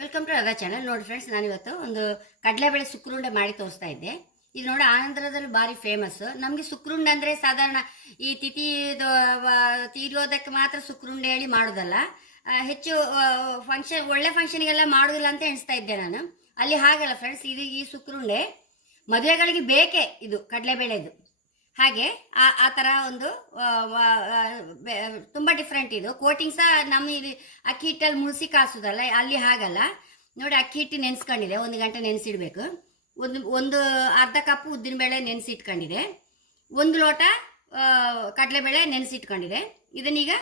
Welcome to ಅದ channel ನೋಡಿ friends ನಾನಿವತ್ತು ಒಂದು ಕಡಲೆಬೇಳೆ ಸುಕ್ರುಂಡೆ ಮಾಡಿ ತೋರಿಸ್ತಾ ಇದ್ದೆ. ಇದು ನೋಡಿ ಆನಂದ್ರದಲ್ಲಿ ಭಾರಿ ಫೇಮಸ್ ನಮಗೆ ಸುಕ್ರುಂಡೆ ಅಂದರೆ ಸಾಧಾರಣ ಈ ತಿಥಿ ತೀರೋದಕ್ಕೆ ಮಾತ್ರ ಸುಕ್ರುಂಡೆ ಹೇಳಿ ಮಾಡೋದಲ್ಲ. ಹೆಚ್ಚು ಫಂಕ್ಷನ್ ಒಳ್ಳೆ ಫಂಕ್ಷನ್ಗೆಲ್ಲ ಮಾಡೋದಿಲ್ಲ ಅಂತ ಎಣಿಸ್ತಾ ಇದ್ದೆ ನಾನು. ಅಲ್ಲಿ ಹಾಗಲ್ಲ ಫ್ರೆಂಡ್ಸ್ ಇದು ಈ ಸುಕ್ರುಂಡೆ. ಮದುವೆಗಳಿಗೆ ಬೇಕೇ ಇದು ಕಡಲೆಬೇಳೆದು. ಹಾಗೆ ಆ ಆ ಥರ ಒಂದು ತುಂಬ ಡಿಫ್ರೆಂಟ್ ಇದು. ಕೋಟಿಂಗ್ ಸಹ ನಮ್ಮ ಇಲ್ಲಿ ಅಕ್ಕಿ ಹಿಟ್ಟಲ್ಲಿ ಮುಳ್ಸಿ ಕಾಸೋದಲ್ಲ, ಅಲ್ಲಿ ಹಾಗಲ್ಲ. ನೋಡಿ ಅಕ್ಕಿ ಹಿಟ್ಟು ನೆನೆಸ್ಕೊಂಡಿದೆ, ಒಂದು ಗಂಟೆ ನೆನೆಸಿಡ್ಬೇಕು. ಒಂದು ಒಂದು ಅರ್ಧ ಕಪ್ ಉದ್ದಿನಬೇಳೆ ನೆನೆಸಿಟ್ಕೊಂಡಿದೆ. ಒಂದು ಲೋಟ ಕಡಲೆ ಕಡಲೆಬೇಳೆ ನೆನೆಸಿಟ್ಕೊಂಡಿದೆ. ಇದನ್ನೀಗ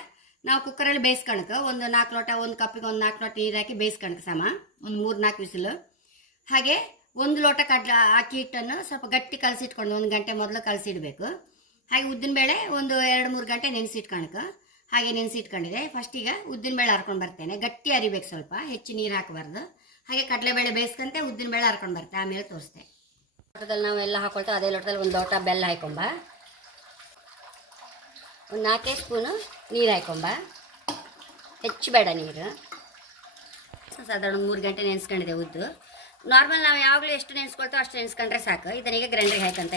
ನಾವು ಕುಕ್ಕರಲ್ಲಿ ಬೇಯಿಸ್ಕೊಳಕ ಒಂದು ನಾಲ್ಕು ಲೋಟ, ಒಂದು ಕಪ್ಪಿಗೆ ಒಂದು ನಾಲ್ಕು ಲೋಟ ನೀರು ಹಾಕಿ ಬೇಯಿಸ್ಕೊಳಕ ಸಮ. ಒಂದು ಮೂರು ನಾಲ್ಕು ವಿಸಿಲು. ಹಾಗೆ ಒಂದು ಲೋಟ ಕಡಲೆ ಅಕ್ಕಿ ಹಿಟ್ಟನ್ನು ಸ್ವಲ್ಪ ಗಟ್ಟಿ ಕಲಸಿಟ್ಕೊಂಡು ಒಂದು ಗಂಟೆ ಮೊದಲು ಕಲಸಿಡಬೇಕು. ಹಾಗೆ ಉದ್ದಿನಬೇಳೆ ಒಂದು ಎರಡು ಮೂರು ಗಂಟೆ ನೆನೆಸಿಟ್ಕೊಳಕ್ಕೆ ಹಾಗೆ ನೆನೆಸಿಟ್ಕೊಂಡಿದೆ. ಫಸ್ಟಿಗೆ ಉದ್ದಿನಬೇಳೆ ಹರ್ಕೊಂಡು ಬರ್ತೇನೆ. ಗಟ್ಟಿ ಅರಿಬೇಕು ಸ್ವಲ್ಪ. ಹೆಚ್ಚು ನೀರು ಹಾಕಬಾರ್ದು. ಹಾಗೆ ಕಡಲೆಬೇಳೆ ಬೇಯಿಸ್ಕೊಂತೆ ಉದ್ದಿನಬೇಳೆ ಹರ್ಕೊಂಡು ಬರ್ತೇನೆ. ಆಮೇಲೆ ತೋರಿಸ್ತೆ ಲೋಟದಲ್ಲಿ ನಾವೆಲ್ಲ ಹಾಕೊಳ್ತೇವೆ ಅದೇ ಲೋಟದಲ್ಲಿ ಒಂದು ಲೋಟ ಬೆಲ್ಲ ಹಾಕೊಂಬ ಒಂದು ನಾಲ್ಕೇ ಸ್ಪೂನು ನೀರು ಹಾಕೊಂಬ ಹೆಚ್ಚು ಬೇಡ ನೀರು. ಸಾಧಾರಣ ಮೂರು ಗಂಟೆ ನೆನೆಸ್ಕೊಂಡಿದೆ ಉದ್ದು. ನಾರ್ಮಲ್ ನಾವು ಯಾವಾಗಲೂ ಎಷ್ಟು ನೆನೆಸ್ಕೊಳ್ತೋ ಅಷ್ಟು ನೆನೆಸ್ಕೊಂಡ್ರೆ ಸಾಕು. ಇದನ್ನೀಗ ಗ್ರೈಂಡ್ರಿಗೆ ಹಾಕಂತ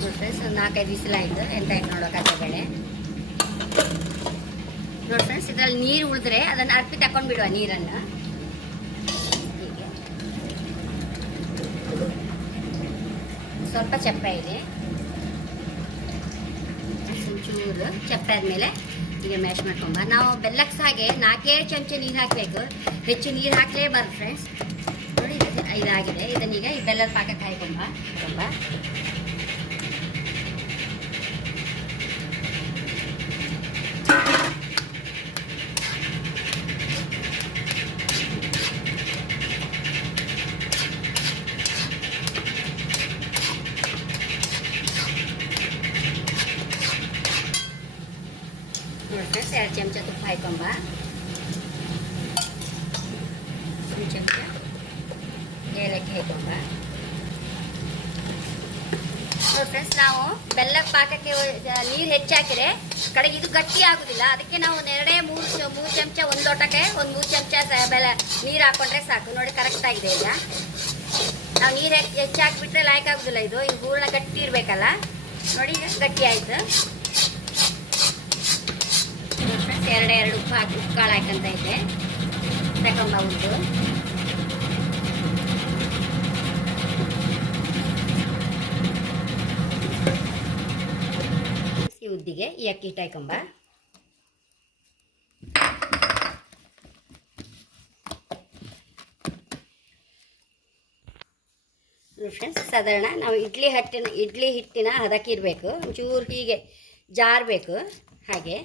ನೋಡಿ ಫ್ರೆಂಡ್ಸ್ ಒಂದು ನಾಲ್ಕೈದು ಬಿಸಿಲ ಆಯಿತು. ಎಂತ ಆಯ್ತು ನೋಡೋಕ್ಕಾಗ ಬೇಳೆ ನೋಡಿ ಫ್ರೆಂಡ್ಸ್ ಇದರಲ್ಲಿ ನೀರು ಉಳಿದ್ರೆ ಅದನ್ನು ಅರ್ಪಿ ತಕೊಂಡು ಬಿಡುವ ನೀರನ್ನು. ಸ್ವಲ್ಪ ಚಪ್ಪ ಇದೆ. ಚಪ್ಪೆ ಹೀಗೆ ಈಗ ಮ್ಯಾಶ್ ಮಾಡ್ಕೊಂಬ. ನಾವು ಬೆಲ್ಲಕ್ಕೆ ಹಾಗೆ ನಾಲ್ಕೇ ಚಮಚ ನೀರು ಹಾಕಬೇಕು. ಹೆಚ್ಚು ನೀರು ಹಾಕಲೇಬಾರ್ದು ಫ್ರೆಂಡ್ಸ್ ನೋಡಿ, ಇದು ಇದಾಗಿದೆ ಇದನ್ನೀಗ ಈ ಬೆಲ್ಲದ ಪಾಕ ಹಾಕೊಂಬ ಹಾಕೊಂಬ ಎರಡು ಚಮಚ ತುಪ್ಪ ಹಾಕೊಂಬ ಒಂದು ಚಮಚ ಏಲಕ್ಕಿ ಹಾಕೊಂಬ ನೋಡಿ ಫ್ರೆಂಡ್ಸ್ ನಾವು ಬೆಲ್ಲ ಪಾಕಕ್ಕೆ ನೀರು ಹೆಚ್ಚಾಕಿದ್ರೆ ಕಡೆಗೆ ಇದು ಗಟ್ಟಿ ಆಗೋದಿಲ್ಲ ಅದಕ್ಕೆ ನಾವು ಎರಡೇ ಮೂರು ಮೂರು ಚಮಚ ಒಂದು ಲೋಟಕ್ಕೆ ಒಂದು ಮೂರು ಚಮಚ ಬೆಲ್ಲ ನೀರು ಹಾಕೊಂಡ್ರೆ ಸಾಕು ನೋಡಿ ಕರೆಕ್ಟ್ ಆಗಿದೆ ಈಗ ನಾವು ನೀರು ಹೆಚ್ಚು ಹಾಕಿಬಿಟ್ರೆ ಲಾಯ್ಕ್ ಆಗುದಿಲ್ಲ ಇದು ಈ ಹೂರ್ಣ ಗಟ್ಟಿ ಇರಬೇಕಲ್ಲ ನೋಡಿ ಈಗ ಗಟ್ಟಿ ಆಯ್ತು ಫ್ರೆಂಡ್ಸ್ ಎರಡು ಎರಡು ಉಪ್ಪು ಹಾಕಿ ಉಪ್ಪು ಕಾಳು ಹಾಕಂತ ಇದೆ ತಗೊಂಬ ಉಂಟು ಉದ್ದಿಗೆ ಈ ಅಕ್ಕಿ ಹಿಟ್ಟು ಫ್ರೆಂಡ್ಸ್ ಸಾಧಾರಣ ನಾವು ಇಡ್ಲಿ ಹಟ್ಟಿನ ಇಡ್ಲಿ ಹಿಟ್ಟಿನ ಹದಕ್ಕಿರಬೇಕು ಒಂಚೂರು ಹೀಗೆ ಜಾರಬೇಕು. ಹಾಗೆ.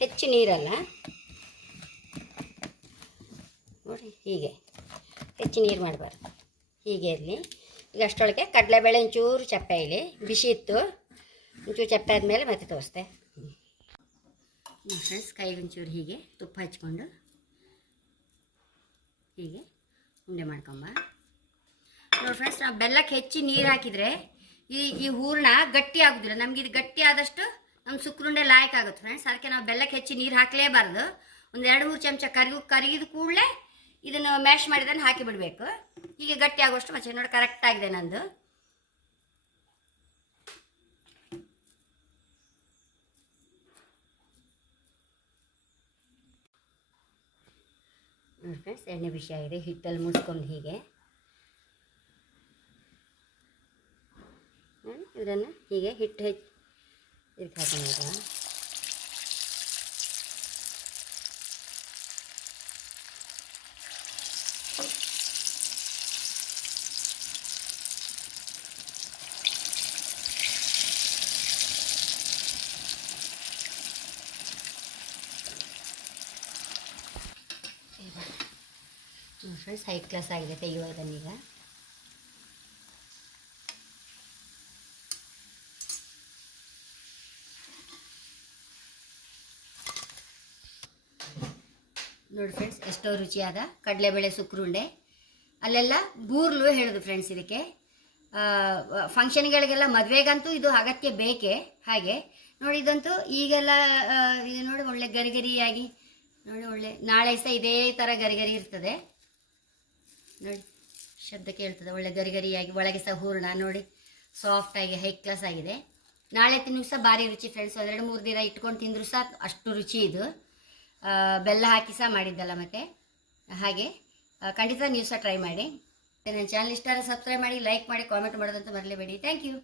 ಹೆಚ್ಚು ನೀರಲ್ಲ ನೋಡಿ, ಹೀಗೆ. ಹೆಚ್ಚು ನೀರು ಮಾಡಬಾರ್ದು. ಹೀಗೆ ಇರಲಿ. ಈಗ ಅಷ್ಟೊಳಗೆ ಕಡಲೆಬೇಳೆ ಒಂಚೂರು ಚಪ್ಪೆ ಇಲ್ಲಿ. ಬಿಸಿ ಇತ್ತು. ಒಂಚೂರು ಚಪ್ಪೆ ಆದಮೇಲೆ ಮತ್ತೆ ತೋರಿಸ್ತೆ. ಫ್ರೆಂಡ್ಸ್ ಕೈಗೆ ಒಂಚೂರು ಹೀಗೆ ತುಪ್ಪ ಹಚ್ಕೊಂಡು ಹೀಗೆ ಉಂಡೆ ಮಾಡ್ಕೊಂಬ. ನೋಡಿ ಫ್ರೆಂಡ್ಸ್ ನಾವು ಬೆಲ್ಲಕ್ಕೆ ಹೆಚ್ಚಿ ನೀರು ಹಾಕಿದರೆ ಈ ಈ ಹೂರ್ಣ ಗಟ್ಟಿ ಆಗೋದಿಲ್ಲ. ನಮ್ಗೆ ಇದು ಗಟ್ಟಿ ಆದಷ್ಟು ನಮ್ಮ ಸುಕ್ರುಂಡೆ ಲಾಯಕ್ ಆಗುತ್ತೆ ಫ್ರೆಂಡ್ಸ್ ಅದಕ್ಕೆ ನಾವು ಬೆಲ್ಲಕ್ಕೆ ಹೆಚ್ಚಿ ನೀರು ಹಾಕಲೇಬಾರ್ದು. ಒಂದು ಎರಡು ಮೂರು ಚಮಚ ಕರಿಗು ಕರಿಗಿದ ಕೂಡಲೇ ಇದನ್ನು ಮ್ಯಾಶ್ ಮಾಡಿದನ್ನು ಹಾಕಿ ಬಿಡಬೇಕು. ಹೀಗೆ ಗಟ್ಟಿ ಆಗೋಷ್ಟು ಮಚ್ಚೆ. ನೋಡಿ ಕರೆಕ್ಟ್ ಆಗಿದೆ ನಂದು. ನೋಡಿ ಫ್ರೆಂಡ್ಸ್ ಎಣ್ಣೆ ವಿಷಯ ಆಗಿದೆ ಹಿಟ್ಟಲ್ಲಿ ಮುಸ್ಕೊಂಡು ಹೀಗೆ. ಇದನ್ನು ಹೀಗೆ ಹಿಟ್ಟು ಹೆಚ್ಚು ಇದಕ್ಕೆ ಹಾಕೊಂಡ್ಬಿಡುವ ಫ್ರೆಂಡ್ಸ್ ಹೈ ಕ್ಲಾಸ್ ಆಗಿದೆ ತೆಗೆಯುವ ಇದನ್ನೀಗ ನೋಡಿ ಫ್ರೆಂಡ್ಸ್ ಎಷ್ಟೋ ರುಚಿಯಾದ ಕಡಲೆಬೇಳೆ ಸುಕ್ರುಂಡೆ. ಅಲ್ಲೆಲ್ಲ ಬೂರ್ಲು ಹೇಳೋದು ಫ್ರೆಂಡ್ಸ್ ಇದಕ್ಕೆ. ಫಂಕ್ಷನ್ಗಳಿಗೆಲ್ಲ ಮದುವೆಗಂತೂ ಇದು ಅಗತ್ಯ ಬೇಕೇ? ಹಾಗೆ. ನೋಡಿ, ಇದಂತೂ ಈಗೆಲ್ಲ ಇದು ನೋಡಿ, ಒಳ್ಳೆ ಗರಿಗರಿಯಾಗಿ, ನೋಡಿ, ಒಳ್ಳೆ, ನಾಳೆ ಸಹ ಇದೇ ಥರ ಗರಿಗರಿ ಇರ್ತದೆ. ನೋಡಿ, ಶಬ್ದ ಕೇಳ್ತದೆ, ಒಳ್ಳೆ ಗರಿಗರಿಯಾಗಿ, ಒಳಗೆ ಸಹ ಹೂರ್ಣ, ನೋಡಿ ಸಾಫ್ಟಾಗಿ ಹೈ ಕ್ಲಾಸ್ ಆಗಿದೆ. ನಾಳೆ ತಿನ್ನೂ ಸಹ ಭಾರಿ ರುಚಿ ಫ್ರೆಂಡ್ಸ್ ಒಂದೆರಡು ಮೂರು ದಿನ ಇಟ್ಕೊಂಡು ತಿಂದರೂ ಸಹ ಅಷ್ಟು ರುಚಿ ಇದು. ಬೆಲ್ಲ ಹಾಕಿ ಸಹ ಮಾಡಿದ್ದಲ್ಲ ಮತ್ತೆ? ಹಾಗೆ ಖಂಡಿತ ನೀವು ಸಹ ಟ್ರೈ ಮಾಡಿ. ನನ್ನ ಚಾನಲ್ ಇಷ್ಟ ಸಬ್ಸ್ಕ್ರೈಬ್ ಮಾಡಿ ಲೈಕ್ ಮಾಡಿ ಕಾಮೆಂಟ್ ಮಾಡೋದಂತ ಮರಲೇಬೇಡಿ. Thank you